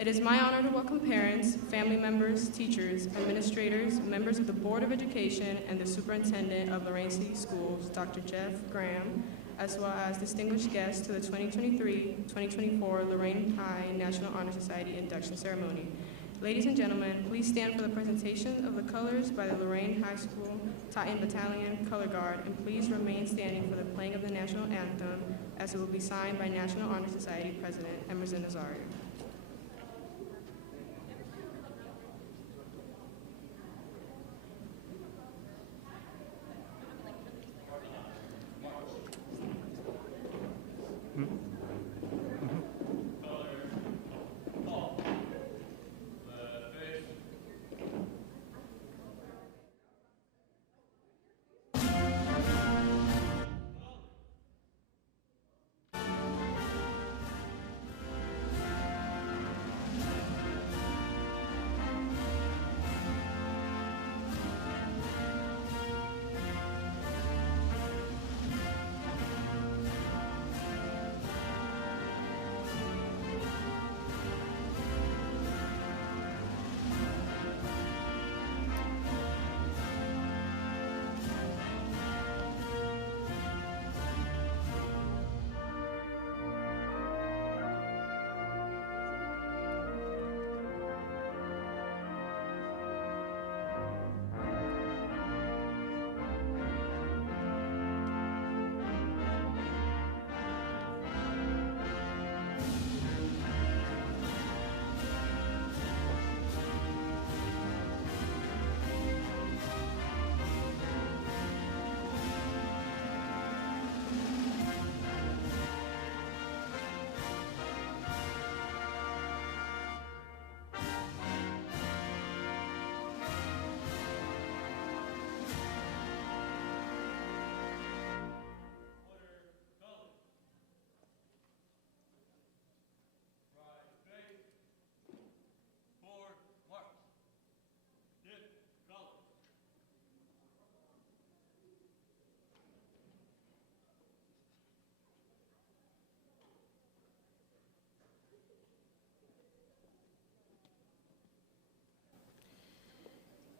It is my honor to welcome parents, family members, teachers, administrators, members of the Board of Education, and the Superintendent of Lorain City Schools, Dr. Jeff Graham, as well as distinguished guests to the 2023-2024 Lorain High National Honor Society Induction Ceremony. Ladies and gentlemen, please stand for the presentation of the colors by the Lorain High School Titan Battalion Color Guard, and please remain standing for the playing of the National Anthem, as it will be signed by National Honor Society President Emerson Nazario.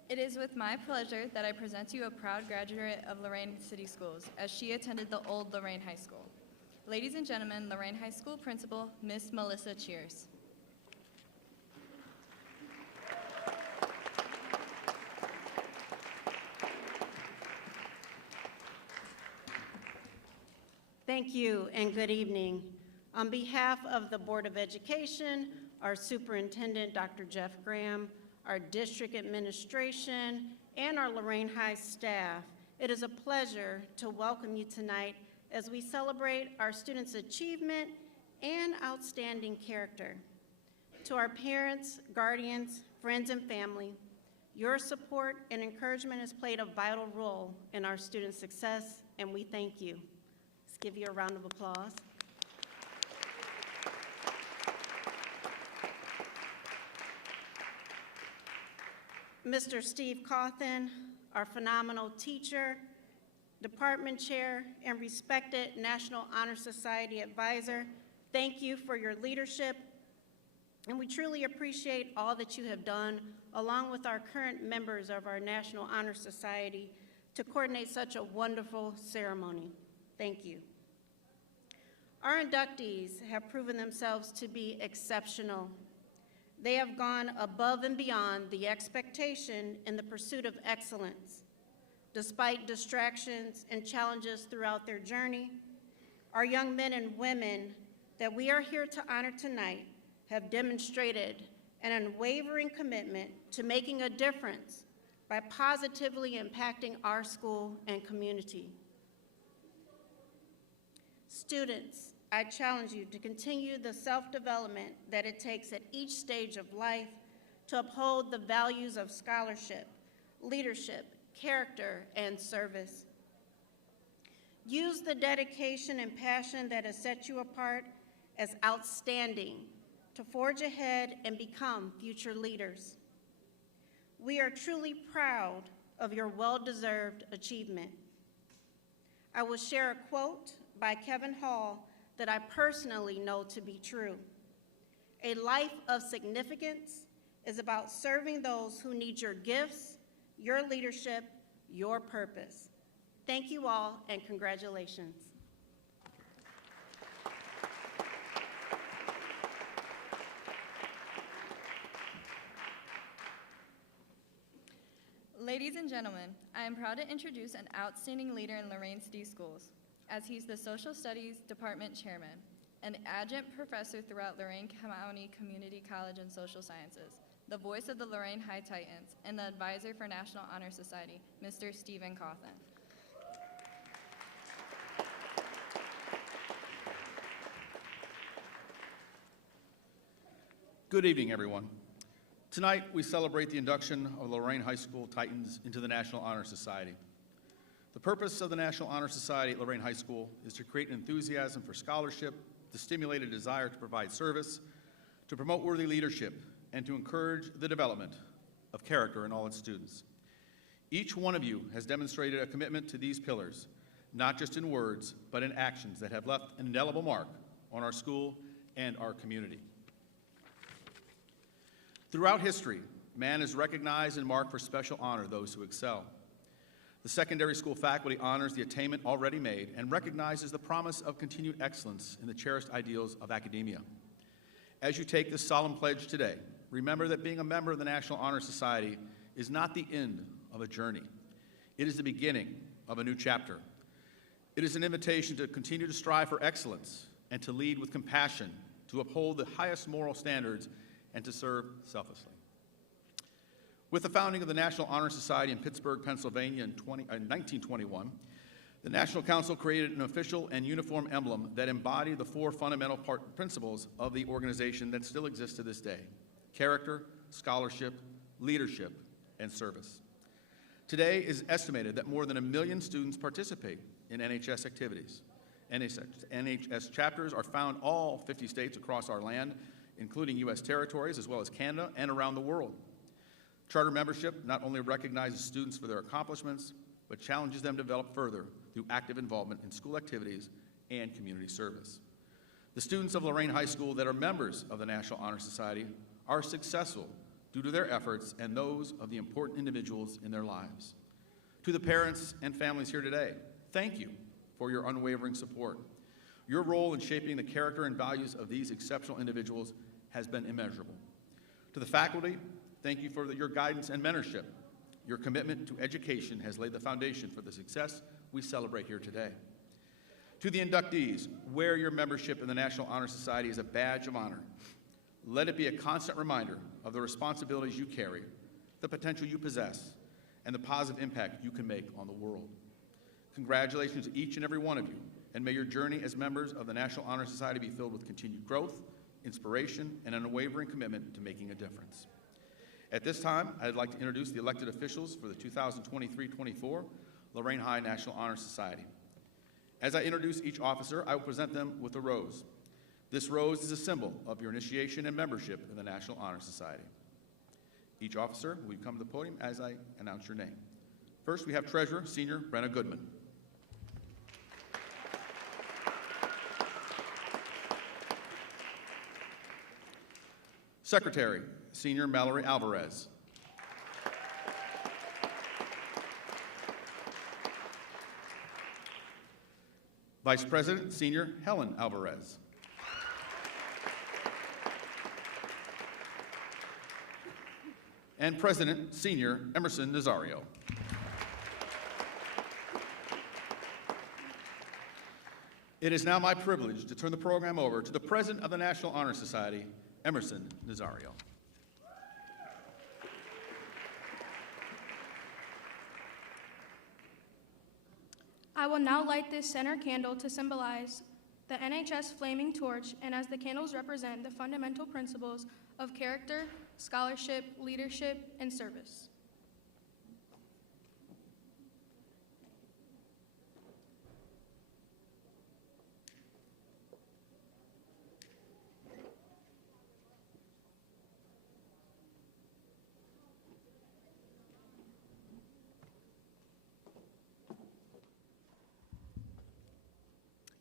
It is with my pleasure that I present to you a proud graduate of Lorain City Schools, as she attended the old Lorain High School. Ladies and gentlemen, Lorain High School Principal, Miss Melissa Cheers. Thank you and good evening. On behalf of the Board of Education, our Superintendent, Dr. Jeff Graham, our district administration, and our Lorain High staff, it is a pleasure to welcome you tonight as we celebrate our students' achievement and outstanding character. To our parents, guardians, friends, and family, your support and encouragement has played a vital role in our students' success, and we thank you. Let's give you a round of applause. Mr. Steve Cawthon, our phenomenal teacher, department chair, and respected National Honor Society advisor, thank you for your leadership, and we truly appreciate all that you have done, along with our current members of our National Honor Society, to coordinate such a wonderful ceremony. Thank you. Our inductees have proven themselves to be exceptional. They have gone above and beyond the expectation in the pursuit of excellence. Despite distractions and challenges throughout their journey, our young men and women that we are here to honor tonight have demonstrated an unwavering commitment to making a difference by positively impacting our school and community. Students, I challenge you to continue the self-development that it takes at each stage of life to uphold the values of scholarship, leadership, character, and service. Use the dedication and passion that has set you apart as outstanding to forge ahead and become future leaders. We are truly proud of your well-deserved achievement. I will share a quote by Kevin Hall that I personally know to be true. A life of significance is about serving those who need your gifts, your leadership, your purpose. Thank you all, and congratulations. Ladies and gentlemen, I am proud to introduce an outstanding leader in Lorain City Schools, as he's the Social Studies Department Chairman, an adjunct professor throughout Lorain County Community College and Social Sciences, the voice of the Lorain High Titans, and the advisor for National Honor Society, Mr. Stephen Cawthon. Good evening, everyone. Tonight, we celebrate the induction of Lorain High School Titans into the National Honor Society. The purpose of the National Honor Society at Lorain High School is to create an enthusiasm for scholarship, to stimulate a desire to provide service, to promote worthy leadership, and to encourage the development of character in all its students. Each one of you has demonstrated a commitment to these pillars, not just in words, but in actions that have left an indelible mark on our school and our community. Throughout history, man has recognized and marked for special honor those who excel. The secondary school faculty honors the attainment already made and recognizes the promise of continued excellence in the cherished ideals of academia. As you take this solemn pledge today, remember that being a member of the National Honor Society is not the end of a journey. It is the beginning of a new chapter. It is an invitation to continue to strive for excellence and to lead with compassion, to uphold the highest moral standards, and to serve selflessly. With the founding of the National Honor Society in Pittsburgh, Pennsylvania in 1921, the National Council created an official and uniform emblem that embodied the four fundamental principles of the organization that still exists to this day: character, scholarship, leadership, and service. Today, it is estimated that more than 1 million students participate in NHS activities. NHS chapters are found all 50 states across our land, including U.S. territories, as well as Canada and around the world. Charter membership not only recognizes students for their accomplishments, but challenges them to develop further through active involvement in school activities and community service. The students of Lorain High School that are members of the National Honor Society are successful due to their efforts and those of the important individuals in their lives. To the parents and families here today, thank you for your unwavering support. Your role in shaping the character and values of these exceptional individuals has been immeasurable. To the faculty, thank you for your guidance and mentorship. Your commitment to education has laid the foundation for the success we celebrate here today. To the inductees, wear your membership in the National Honor Society as a badge of honor. Let it be a constant reminder of the responsibilities you carry, the potential you possess, and the positive impact you can make on the world. Congratulations to each and every one of you, and may your journey as members of the National Honor Society be filled with continued growth, inspiration, and an unwavering commitment to making a difference. At this time, I'd like to introduce the elected officials for the 2023-24 Lorain High National Honor Society. As I introduce each officer, I will present them with a rose. This rose is a symbol of your initiation and membership in the National Honor Society. Each officer will come to the podium as I announce your name. First, we have Treasurer Senior Brenna Goodman. Secretary, Senior Mallory Alvarez. Vice President, Senior Helen Alvarez. And President, Senior Emerson Nazario. It is now my privilege to turn the program over to the President of the National Honor Society, Emerson Nazario. I will now light this center candle to symbolize the NHS flaming torch, and as the candles represent the fundamental principles of character, scholarship, leadership, and service.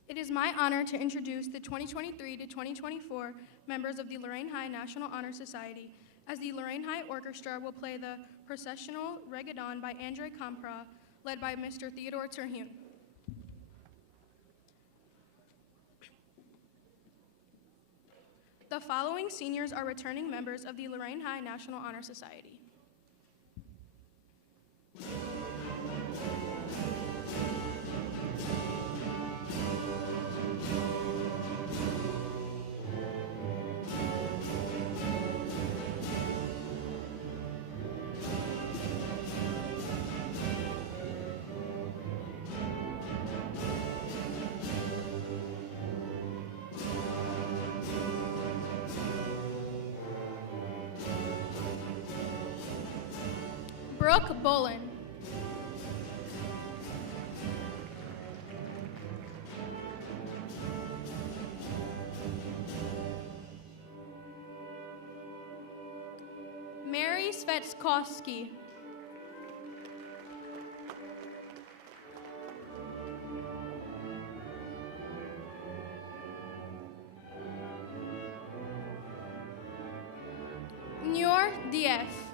It is my honor to introduce the 2023 to 2024 members of the Lorain High National Honor Society, as the Lorain High Orchestra will play the processional Reggaeton by Andre Compra, led by Mr. Theodore Terhune. The following seniors are returning members of the Lorain High National Honor Society. Brooke Bolin. Mary Svetskowski. Noor Dief.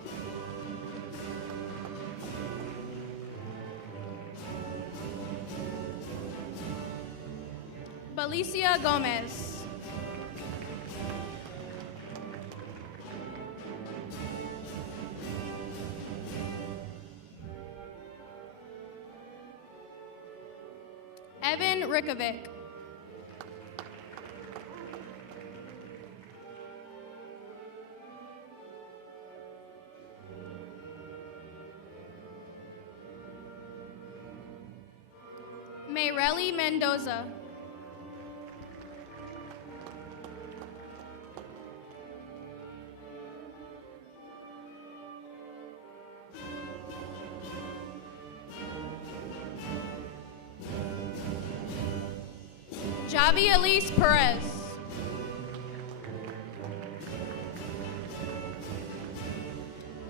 Alicia Gomez. Evan Rikovic. Mayreli Mendoza. Javi Elise Perez.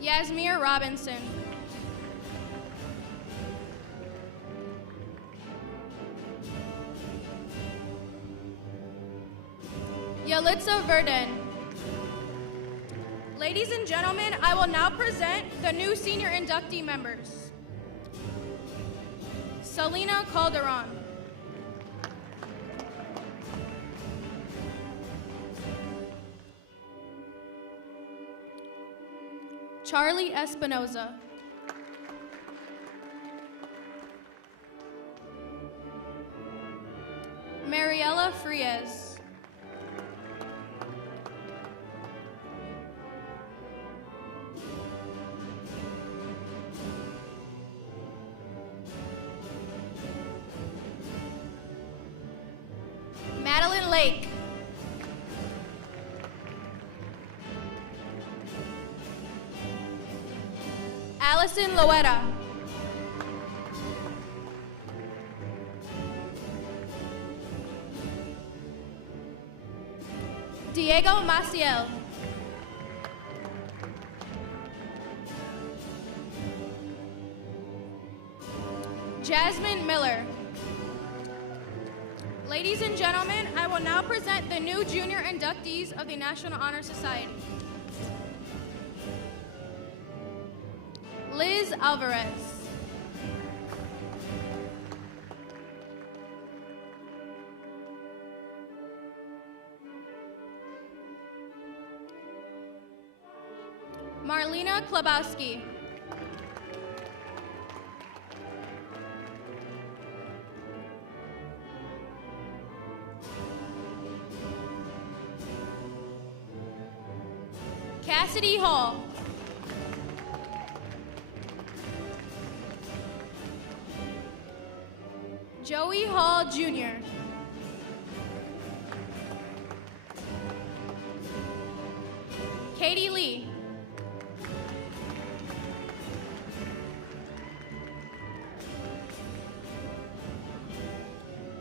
Yasmir Robinson. Yalitza Verdon. Ladies and gentlemen, I will now present the new senior inductee members. Selena Calderon. Charlie Espinoza. Mariela Frias. Madeline Lake. Allison Loetta. Diego Maciel. Jasmine Miller. Ladies and gentlemen, I will now present the new junior inductees of the National Honor Society. Liz Alvarez. Marlena Klabowski. Cassidy Hall. Joey Hall, Jr. Katie Lee.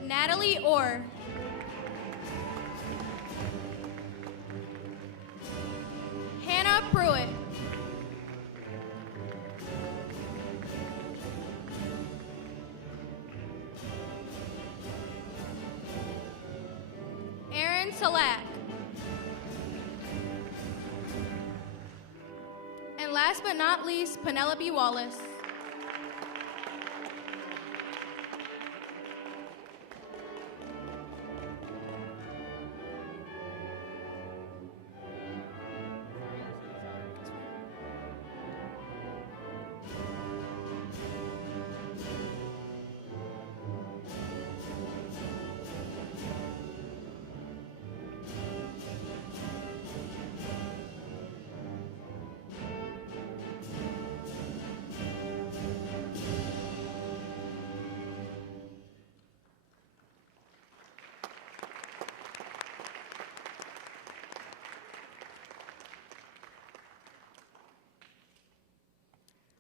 Natalie Orr. Hannah Pruitt. Talak. And last but not least, Penelope Wallace.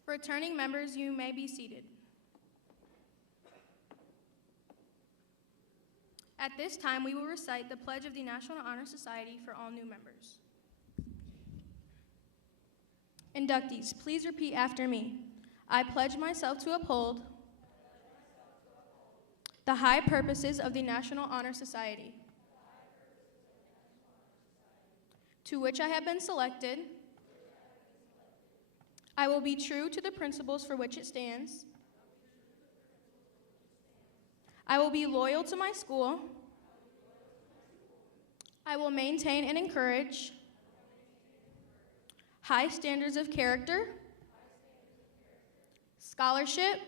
Returning members, you may be seated. At this time, we will recite the Pledge of the National Honor Society for all new members. Inductees, please repeat after me. I pledge myself to uphold the high purposes of the National Honor Society, to which I have been selected. I will be true to the principles for which it stands. I will be loyal to my school. I will maintain and encourage high standards of character, scholarship,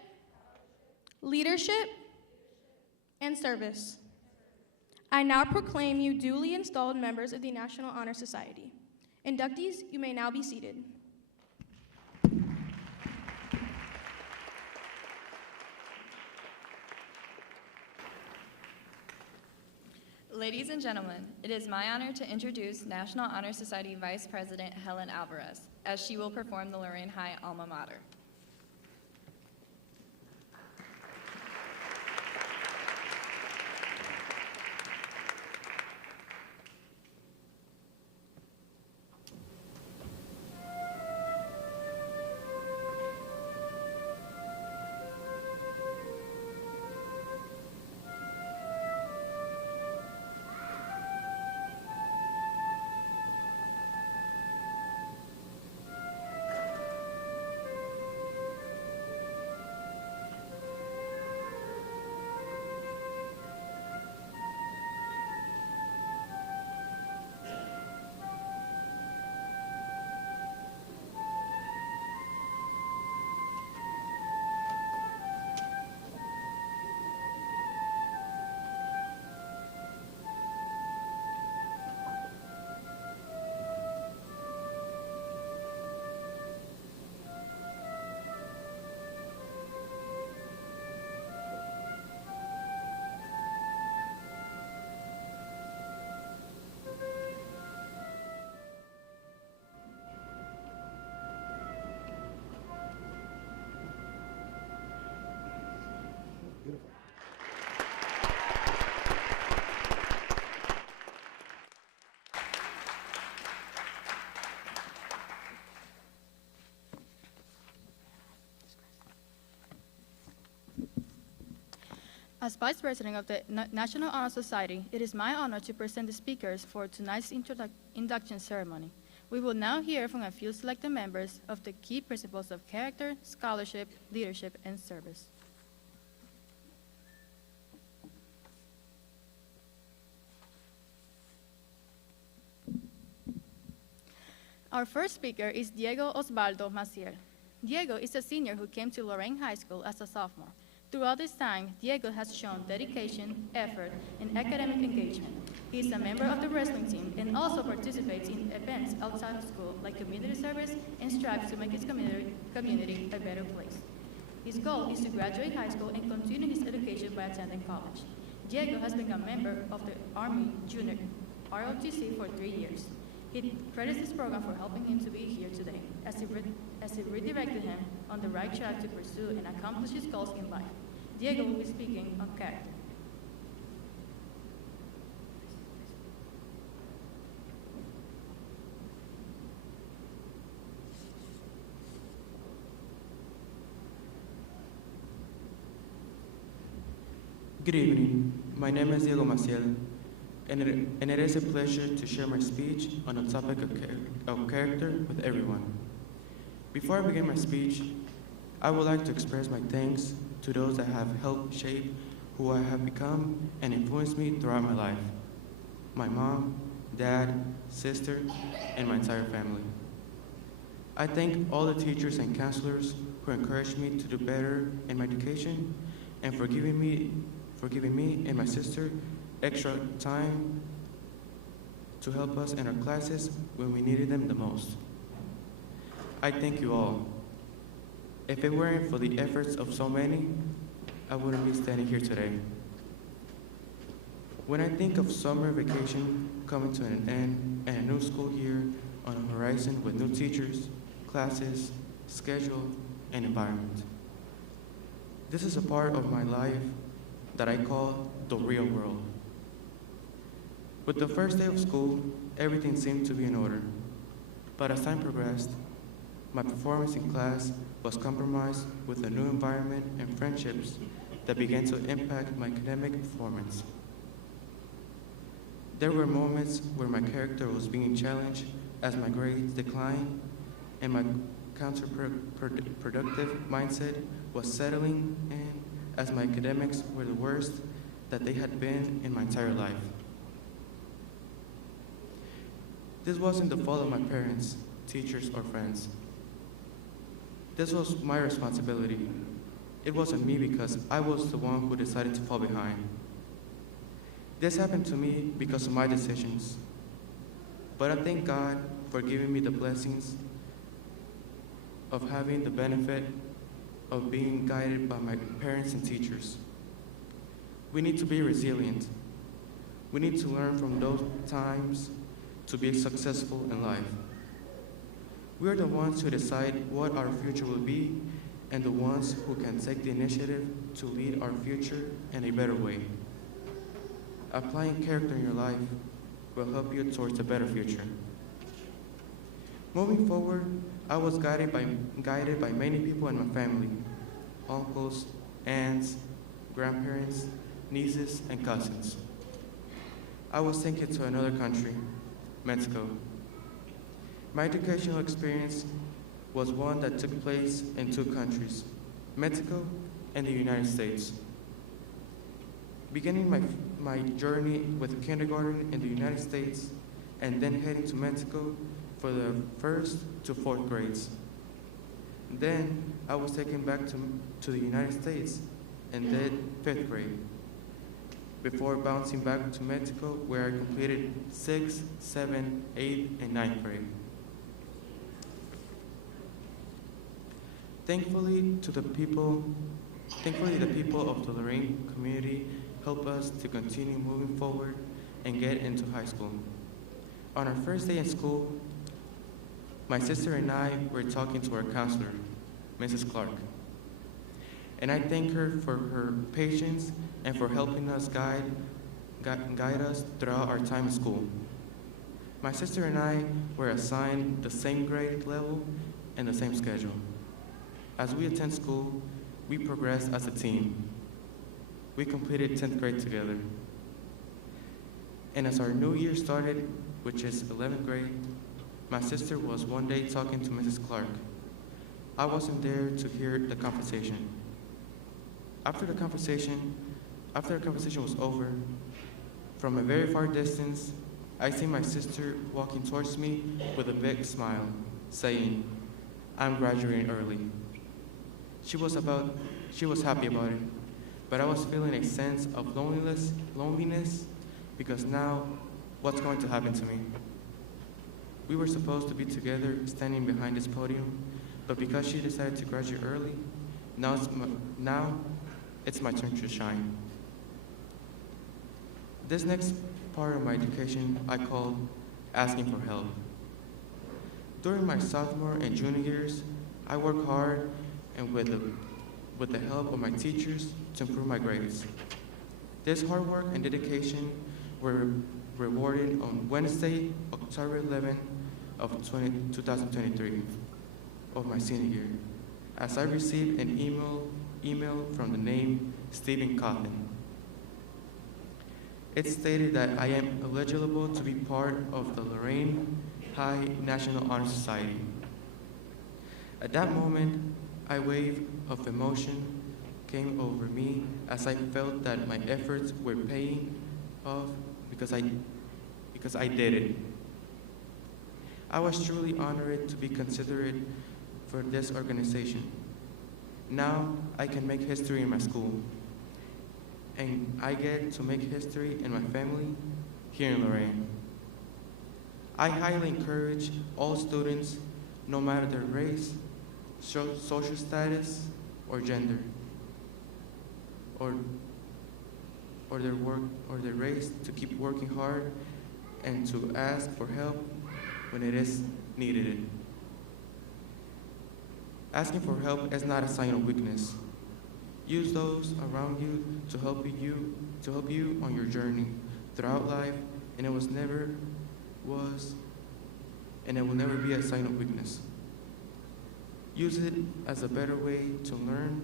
leadership, and service. I now proclaim you duly installed members of the National Honor Society. Inductees, you may now be seated. Ladies and gentlemen, it is my honor to introduce National Honor Society Vice President Helen Alvarez, as she will perform the Lorain High alma mater. As Vice President of the National Honor Society, it is my honor to present the speakers for tonight's induction ceremony. We will now hear from a few selected members of the key principles of character, scholarship, leadership, and service. Our first speaker is Diego Osvaldo Maciel. Diego is a senior who came to Lorain High School as a sophomore. Throughout this time, Diego has shown dedication, effort, and academic engagement. He is a member of the wrestling team and also participates in events outside of school like community service and strives to make his community a better place. His goal is to graduate high school and continue his education by attending college. Diego has been a member of the Army Junior ROTC for 3 years. He credits this program for helping him to be here today, as it redirected him on the right track to pursue and accomplish his goals in life. Diego will be speaking on character. Good evening. My name is Diego Maciel. and it is a pleasure to share my speech on the topic of character with everyone. Before I begin my speech, I would like to express my thanks to those that have helped shape who I have become and influenced me throughout my life. My mom, dad, sister, and my entire family. I thank all the teachers and counselors who encouraged me to do better in my education and for giving me and my sister extra time to help us in our classes when we needed them the most. I thank you all. If it weren't for the efforts of so many, I wouldn't be standing here today. When I think of summer vacation coming to an end and a new school year on the horizon with new teachers, classes, schedule, and environment, this is a part of my life that I call the real world. With the first day of school, everything seemed to be in order. But as time progressed, my performance in class was compromised with a new environment and friendships that began to impact my academic performance. There were moments where my character was being challenged as my grades declined and my counterproductive mindset was settling in as my academics were the worst that they had been in my entire life. This wasn't the fault of my parents, teachers, or friends. This was my responsibility. It wasn't me because I was the one who decided to fall behind. This happened to me because of my decisions. But I thank God for giving me the blessings of having the benefit of being guided by my parents and teachers. We need to be resilient. We need to learn from those times to be successful in life. We are the ones who decide what our future will be and the ones who can take the initiative to lead our future in a better way. Applying character in your life will help you towards a better future. Moving forward, I was guided by many people in my family, uncles, aunts, grandparents, nieces, and cousins. I was taken to another country, Mexico. My educational experience was one that took place in two countries, Mexico and the United States. Beginning my journey with kindergarten in the United States and then heading to Mexico for the first to fourth grades. Then I was taken back to the United States and did fifth grade, before bouncing back to Mexico where I completed 6th, 7th, 8th, and 9th grade. Thankfully, the people of the Lorain community help us to continue moving forward and get into high school. On our first day in school, my sister and I were talking to our counselor, Mrs. Clark. And I thank her for her patience and for helping us guide us throughout our time in school. My sister and I were assigned the same grade level and the same schedule. As we attend school, we progress as a team. We completed 10th grade together. And as our new year started, which is 11th grade, my sister was one day talking to Mrs. Clark. I wasn't there to hear the conversation. After the conversation was over, from a very far distance, I see my sister walking towards me with a big smile, saying, "I'm graduating early." She was happy about it, but I was feeling a sense of loneliness because now, what's going to happen to me? We were supposed to be together standing behind this podium, but because she decided to graduate early, now it's my turn to shine. This next part of my education I call asking for help. During my sophomore and junior years, I worked hard and with the help of my teachers to improve my grades. This hard work and dedication were rewarded on Wednesday, October 11th of 2023 of my senior year, as I received an email from the name Stephen Cawthon. it stated that I am eligible to be part of the Lorain High National Honor Society. At that moment, a wave of emotion came over me as I felt that my efforts were paying off because I did it. I was truly honored to be considered for this organization. Now I can make history in my school, and I get to make history in my family here in Lorain. I highly encourage all students, no matter their race, social status, or gender, or their work or their race, to keep working hard and to ask for help when it is needed. Asking for help is not a sign of weakness. Use those around you to help you on your journey throughout life, and it will never be a sign of weakness. Use it as a better way to learn,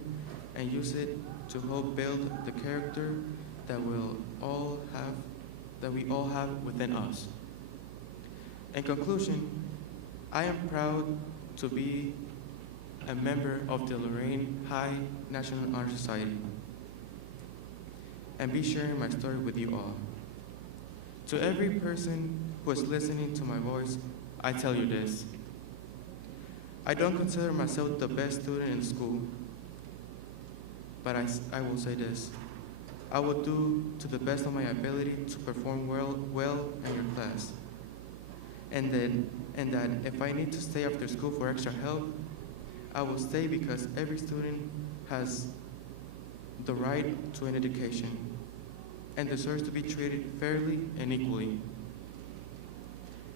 and use it to help build the character that we all have within us. In conclusion, I am proud to be a member of the Lorain High National Honor Society and be sharing my story with you all. To every person who is listening to my voice, I tell you this. I don't consider myself the best student in school, but I will say this. I will do to the best of my ability to perform well in your class. And that if I need to stay after school for extra help, I will stay, because every student has the right to an education and deserves to be treated fairly and equally.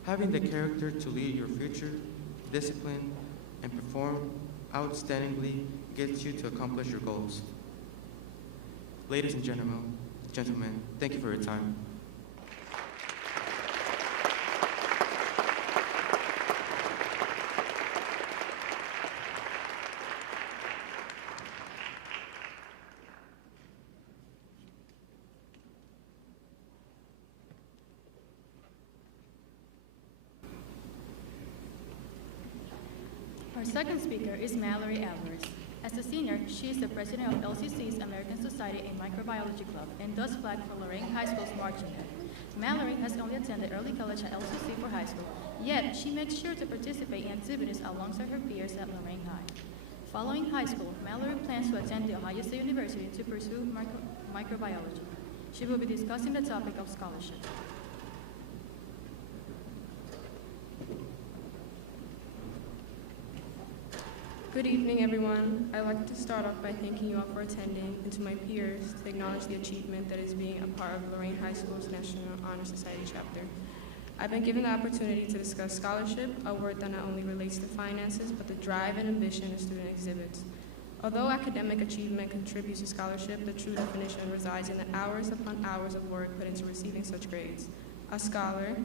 Having the character to lead your future, discipline, and perform outstandingly gets you to accomplish your goals. Ladies and gentlemen, thank you for your time. Our second speaker is Mallory Alvarez. As a senior, she is the president of LCC's American Society in Microbiology Club and does flag for Lorain High School's marching band. Mallory has only attended early college at LCC for high school, yet she makes sure to participate in activities alongside her peers at Lorain High. Following high school, Mallory plans to attend The Ohio State University to pursue microbiology. She will be discussing the topic of scholarship. Good evening, everyone. I'd like to start off by thanking you all for attending, and to my peers to acknowledge the achievement that is being a part of Lorain High School's National Honor Society chapter. I've been given the opportunity to discuss scholarship, a word that not only relates to finances, but the drive and ambition a student exhibits. Although academic achievement contributes to scholarship, the true definition resides in the hours upon hours of work put into receiving such grades. A scholar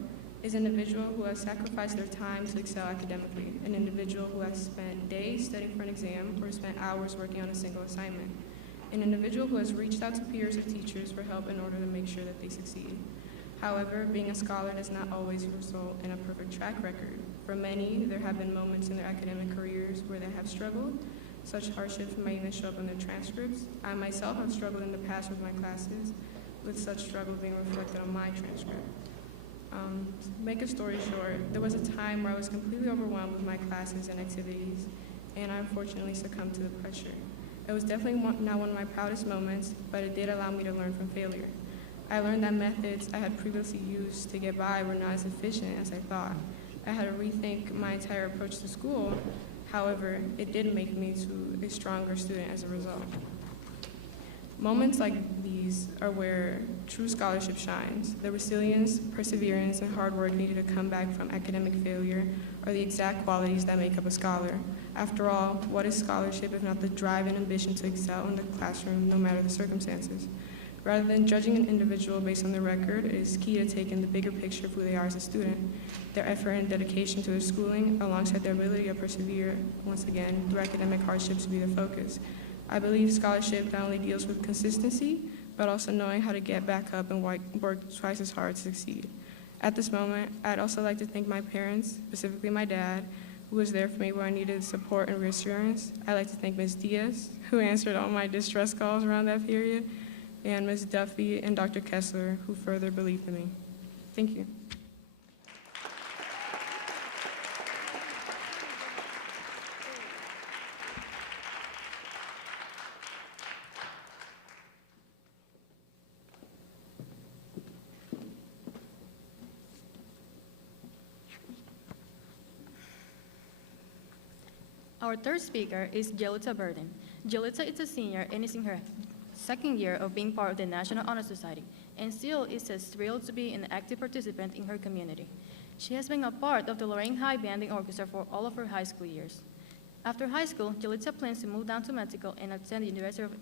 is an individual who has sacrificed their time to excel academically, an individual who has spent days studying for an exam or spent hours working on a single assignment, an individual who has reached out to peers or teachers for help in order to make sure that they succeed. However, being a scholar does not always result in a perfect track record. For many, there have been moments in their academic careers where they have struggled. Such hardships may even show up in their transcripts. I myself have struggled in the past with my classes, with such struggle being reflected on my transcript. To make a story short, there was a time where I was completely overwhelmed with my classes and activities, and I unfortunately succumbed to the pressure. It was definitely not one of my proudest moments, but it did allow me to learn from failure. I learned that methods I had previously used to get by were not as efficient as I thought. I had to rethink my entire approach to school. However, it did make me to a stronger student as a result. Moments like these are where true scholarship shines. The resilience, perseverance, and hard work needed to come back from academic failure are the exact qualities that make up a scholar. After all, what is scholarship if not the drive and ambition to excel in the classroom no matter the circumstances? Rather than judging an individual based on their record, it is key to take in the bigger picture of who they are as a student. Their effort and dedication to their schooling, alongside their ability to persevere, once again, through academic hardships, will be the focus. I believe scholarship not only deals with consistency, but but also knowing how to get back up and work twice as hard to succeed. At this moment, I'd also like to thank my parents, specifically my dad, who was there for me where I needed support and reassurance. I'd like to thank Ms. Diaz, who answered all my distress calls around that period, and Ms. Duffy and Dr. Kessler, who further believed in me. Thank you. Our third speaker is Jelita Burden. Jelita is a senior and is in her second year of being part of the National Honor Society, and still is as thrilled to be an active participant in her community. She has been a part of the Lorain High Banding Orchestra for all of her high school years. After high school, Jelita plans to move down to Mexico and attend the University of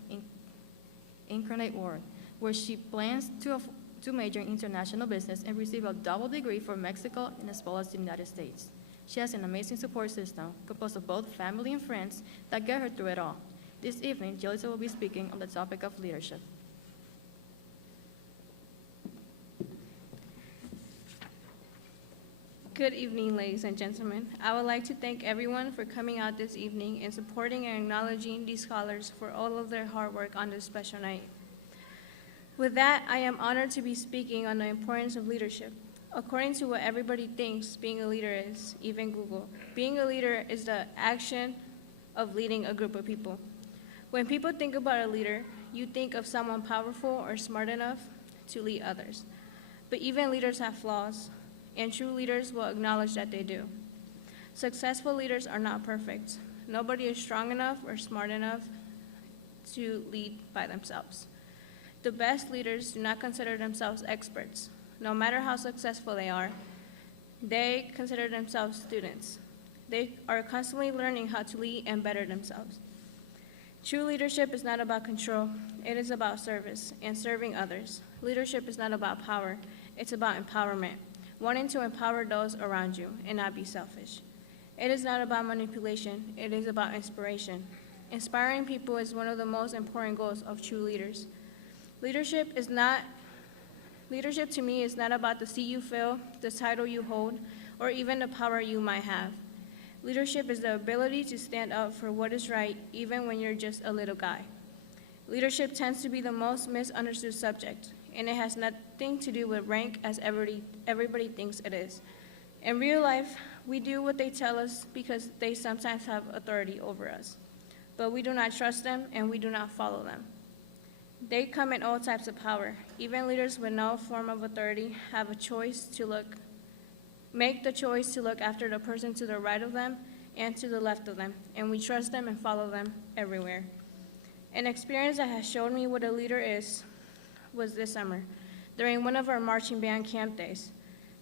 Incarnate Word, where she plans to major in international business and receive a double degree from Mexico and as well as the United States. She has an amazing support system composed of both family and friends that get her through it all. This evening, Jelita will be speaking on the topic of leadership. Good evening, ladies and gentlemen. I would like to thank everyone for coming out this evening and supporting and acknowledging these scholars for all of their hard work on this special night. With that, I am honored to be speaking on the importance of leadership. According to what everybody thinks being a leader is, even Google, being a leader is the action of leading a group of people. When people think about a leader, you think of someone powerful or smart enough to lead others. But even leaders have flaws, and true leaders will acknowledge that they do. Successful leaders are not perfect. Nobody is strong enough or smart enough to lead by themselves. The best leaders do not consider themselves experts. No matter how successful they consider themselves students. They are constantly learning how to lead and better themselves. True leadership is not about control. It is about service and serving others. Leadership is not about power. It's about empowerment, wanting to empower those around you and not be selfish. It is not about manipulation. It is about inspiration. Inspiring people is one of the most important goals of true leaders. Leadership to me is not about the seat you fill, the title you hold, or even the power you might have. Leadership is the ability to stand up for what is right, even when you're just a little guy. Leadership tends to be the most misunderstood subject, and it has nothing to do with rank as everybody thinks it is. In real life, we do what they tell us because they sometimes have authority over us. But we do not trust them, and we do not follow them. They come in all types of power. Even leaders with no form of authority have make the choice to look after the person to the right of them and to the left of them, and we trust them and follow them everywhere. An experience that has shown me what a leader is was this summer, during one of our marching band camp days.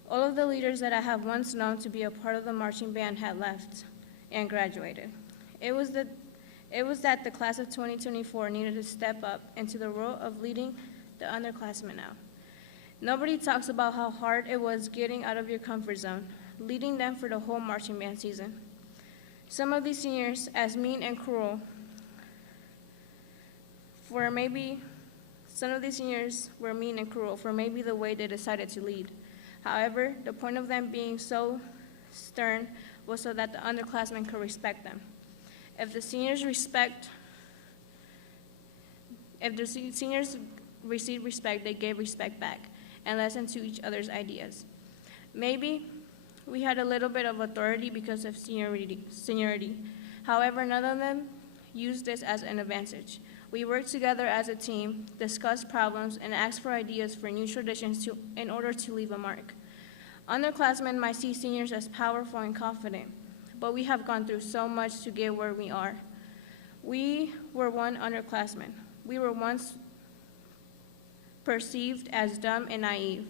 All of the leaders that I have once known to be a part of the marching band had left and graduated. It was that the class of 2024 needed to step up into the role of leading the underclassmen now. Nobody talks about how hard it was getting out of your comfort zone, leading them for the whole marching band season. Some of these seniors, as mean and cruel, for maybe the way they decided to lead. However, the point of them being so stern was so that the underclassmen could respect them. If the seniors received respect, they gave respect back and listened to each other's ideas. Maybe we had a little bit of authority because of seniority. However, none of them used this as an advantage. We worked together as a team, discussed problems, and asked for ideas for new traditions in order to leave a mark. Underclassmen might see seniors as powerful and confident, but we have gone through so much to get where we are. We were one underclassman. We were once perceived as dumb and naive.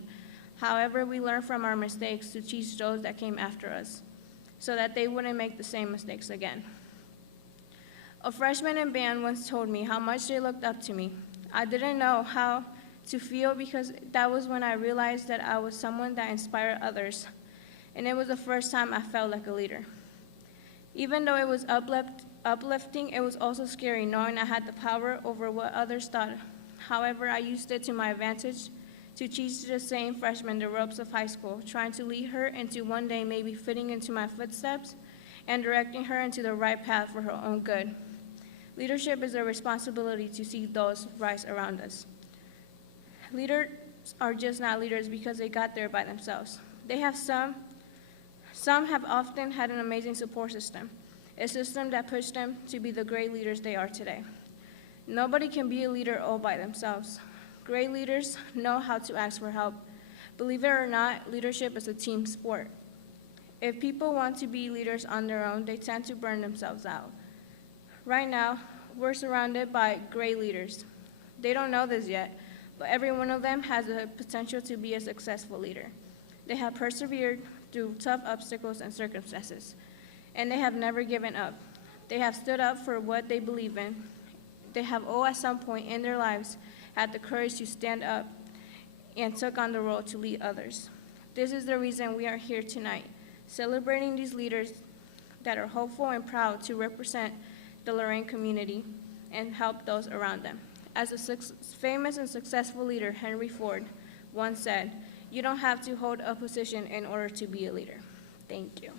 However, we learned from our mistakes to teach those that came after us so that they wouldn't make the same mistakes again. A freshman in band once told me how much they looked up to me. I didn't know how to feel because that was when I realized that I was someone that inspired others, and it was the first time I felt like a leader. Even though it was uplifting, it was also scary knowing I had the power over what others thought, However, I used it to my advantage to teach the same freshman the ropes of high school, trying to lead her into one day maybe fitting into my footsteps and directing her into the right path for her own good. Leadership is a responsibility to see those rise around us. Leaders are just not leaders because they got there by themselves. They have some have often had an amazing support system, a system that pushed them to be the great leaders they are today. Nobody can be a leader all by themselves. Great leaders know how to ask for help. Believe it or not, leadership is a team sport. If people want to be leaders on their own, they tend to burn themselves out. Right now, we're surrounded by great leaders. They don't know this yet, but every one of them has the potential to be a successful leader. They have persevered through tough obstacles and circumstances, and they have never given up. They have stood up for what they believe in. They have all at some point in their lives had the courage to stand up and took on the role to lead others. This is the reason we are here tonight, celebrating these leaders that are hopeful and proud to represent the Lorain community and help those around them. As a famous and successful leader, Henry Ford, once said, "You don't have to hold a position in order to be a leader." Thank you.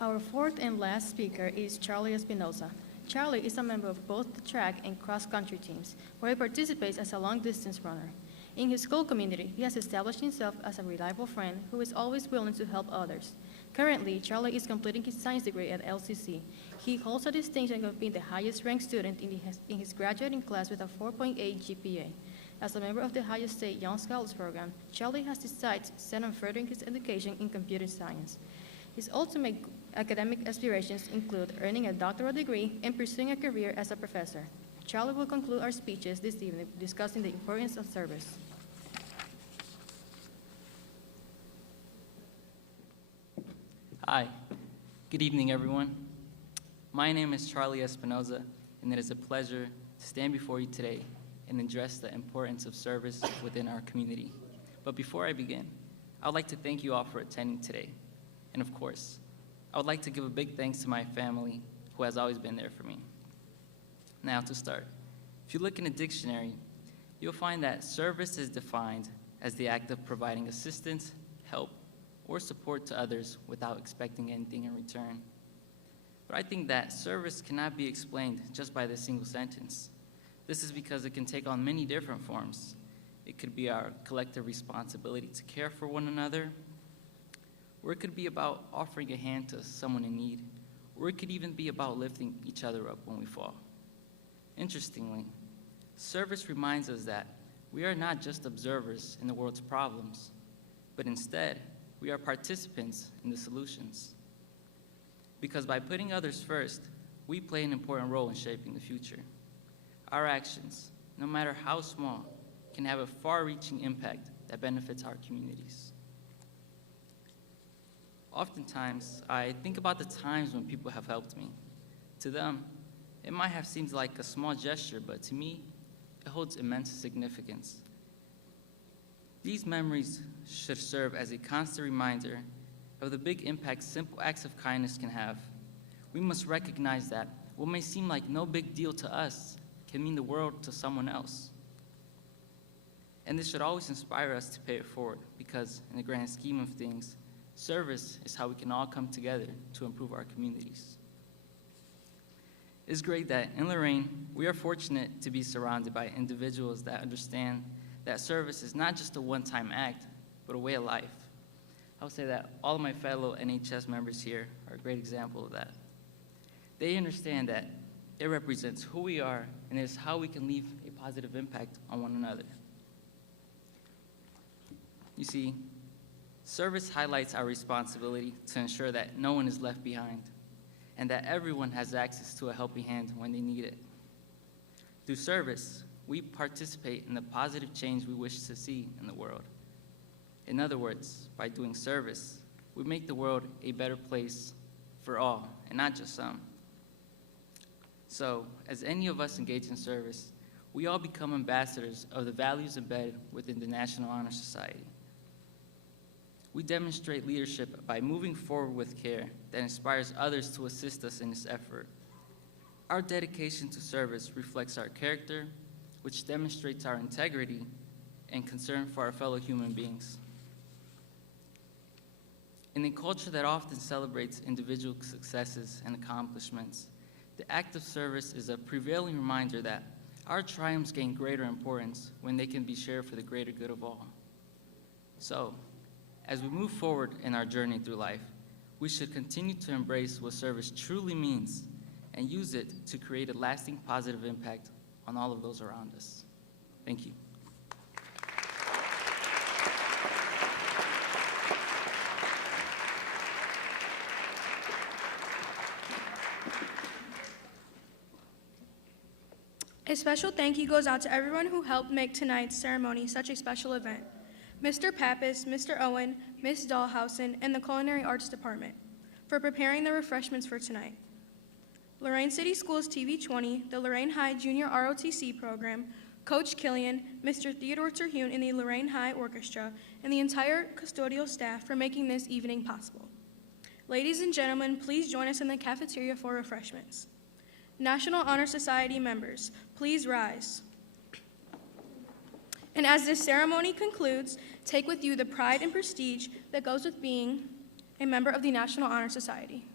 Our fourth and last speaker is Charlie Espinoza. Charlie is a member of both the track and cross-country teams, where he participates as a long-distance runner. In his school community, he has established himself as a reliable friend who is always willing to help others. Currently, Charlie is completing his science degree at LCC. He holds a distinction of being the highest-ranked student in his graduating class with a 4.8 GPA. As a member of the Ohio State Young Scholars Program, Charlie has his sights set on furthering his education in computer science. His ultimate academic aspirations include earning a doctoral degree and pursuing a career as a professor. Charlie will conclude our speeches this evening discussing the importance of service. Hi, good evening, everyone. My name is Charlie Espinoza, and it is a pleasure to stand before you today and address the importance of service within our community. But before I begin, I would like to thank you all for attending today. And of course, I would like to give a big thanks to my family, who has always been there for me. Now, to start, if you look in a dictionary, you'll find that service is defined as the act of providing assistance, help, or support to others without expecting anything in return. But I think that service cannot be explained just by this single sentence. This is because it can take on many different forms. It could be our collective responsibility to care for one another, or it could be about offering a hand to someone in need, or it could even be about lifting each other up when we fall. Interestingly, service reminds us that we are not just observers in the world's problems, but instead, we are participants in the solutions. Because by putting others first, we play an important role in shaping the future. Our actions, no matter how small, can have a far-reaching impact that benefits our communities. Oftentimes, I think about the times when people have helped me. To them, it might have seemed like a small gesture, but to me, it holds immense significance. These memories should serve as a constant reminder of the big impact simple acts of kindness can have. We must recognize that what may seem like no big deal to us can mean the world to someone else. And this should always inspire us to pay it forward, because in the grand scheme of things, service is how we can all come together to improve our communities. It's great that in Lorain, we are fortunate to be surrounded by individuals that understand that service is not just a one-time act, but a way of life. I would say that all of my fellow NHS members here are a great example of that. They understand that it represents who we are and is how we can leave a positive impact on one another. You see, service highlights our responsibility to ensure that no one is left behind and that everyone has access to a helping hand when they need it. Through service, we participate in the positive change we wish to see in the world. In other words, by doing service, we make the world a better place for all, and not just some. So, as any of us engage in service, we all become ambassadors of the values embedded within the National Honor Society. We demonstrate leadership by moving forward with care that inspires others to assist us in this effort. Our dedication to service reflects our character, which demonstrates our integrity and concern for our fellow human beings. In a culture that often celebrates individual successes and accomplishments, the act of service is a prevailing reminder that our triumphs gain greater importance when they can be shared for the greater good of all. So, as we move forward in our journey through life, we should continue to embrace what service truly means and use it to create a lasting positive impact on all of those around us. Thank you. A special thank you goes out to everyone who helped make tonight's ceremony such a special event. Mr. Pappas, Mr. Owen, Ms. Dahlhausen, and the Culinary Arts Department for preparing the refreshments for tonight. Lorain City Schools TV 20, the Lorain High Junior ROTC program, Coach Killian, Mr. Theodore Terhune in the Lorain High Orchestra, and the entire custodial staff for making this evening possible. Ladies and gentlemen, please join us in the cafeteria for refreshments. National Honor Society members, please rise. And as this ceremony concludes, take with you the pride and prestige that goes with being a member of the National Honor Society.